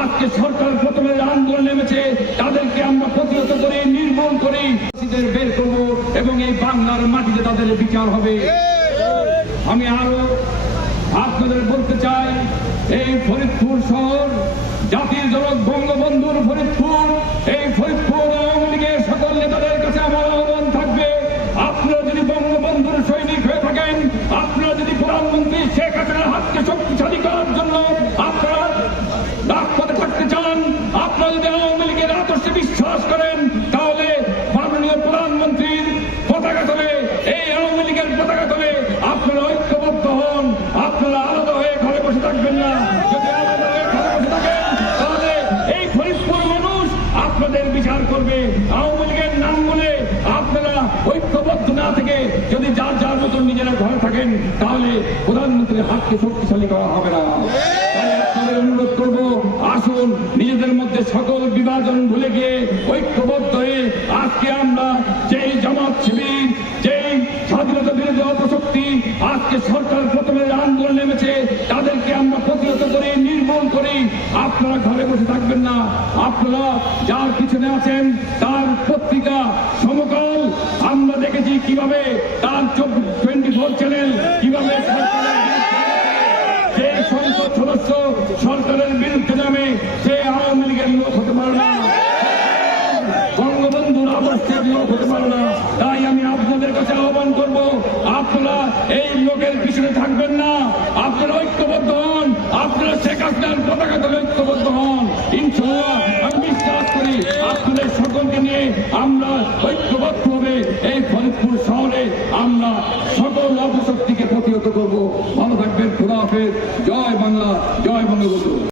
আজকে সরকার প্রথমে আন্দোলন নেমেছে, তাদেরকে আমরা প্রতিহত করি, নির্মূল করি বের করব এবং এই বাংলার মাটিতে তাদের বিচার হবে। আমি আরও আপনাদের বলতে চাই, এই ফরিদপুর শহর জাতির জনক বঙ্গবন্ধুর ফরিদপুর যদি আওয়ামী লীগের আদর্শে বিশ্বাস করেন, তাহলে মাননীয় প্রধানমন্ত্রীর পতাকা তলে, এই আওয়ামী লীগের পতাকা তলে আপনারা ঐক্যবদ্ধ হন, আপনারা আলাদা হয়ে ঘরে বসে থাকবেন না থেকে যদি যার যার মতন নিজেরা ঘরে থাকেন, তাহলে প্রধানমন্ত্রীর হাতকে শক্তিশালী করা হবে না। মধ্যে সকল বিভাজন ভুলে গিয়ে ঐক্যবদ্ধ হয়ে আজকে আমরা যেই জামাত শিবির, যেই স্বাধীনতা বিরোধী অপশক্তি আজকে সরকার প্রথমে আন্দোলন নেমেছে, তাদেরকে আমরা প্রতিহত করি, নির্মূল করি আপনারা ঘরে বসে থাকবেন না। আপনারা যার পিছনে আছেন, তার পত্রিকা সমকাল আমরা দেখেছি কীভাবে তার টোয়েন্টি ফোর চ্যানেল, কীভাবে সংসদ সদস্য সরকারের বিরুদ্ধে নামে সে আওয়ামী লীগের লোক হতে পারে না বঙ্গবন্ধুর আদর্শের হতে পারে না। তাই আমি আপনাদের কাছে আহ্বান করব, আপনারা এই লোকের পিছনে থাকবেন না। আপনারা ঐক্যবদ্ধ হন। আপনারা শেখ হাসিনার পতাকা তলে ঐক্যবদ্ধ হন। আমি বিশ্বাস করি আপনাদের সকলকে নিয়ে আমরা ঐক্যবদ্ধ হবে। এই ফরিদপুর শহরে আমরা সকল অপশক্তিকে প্রতিহত করব। ভালো থাকবেন, খোদা হাফেজ। জয় বাংলা, জয় বঙ্গবন্ধু।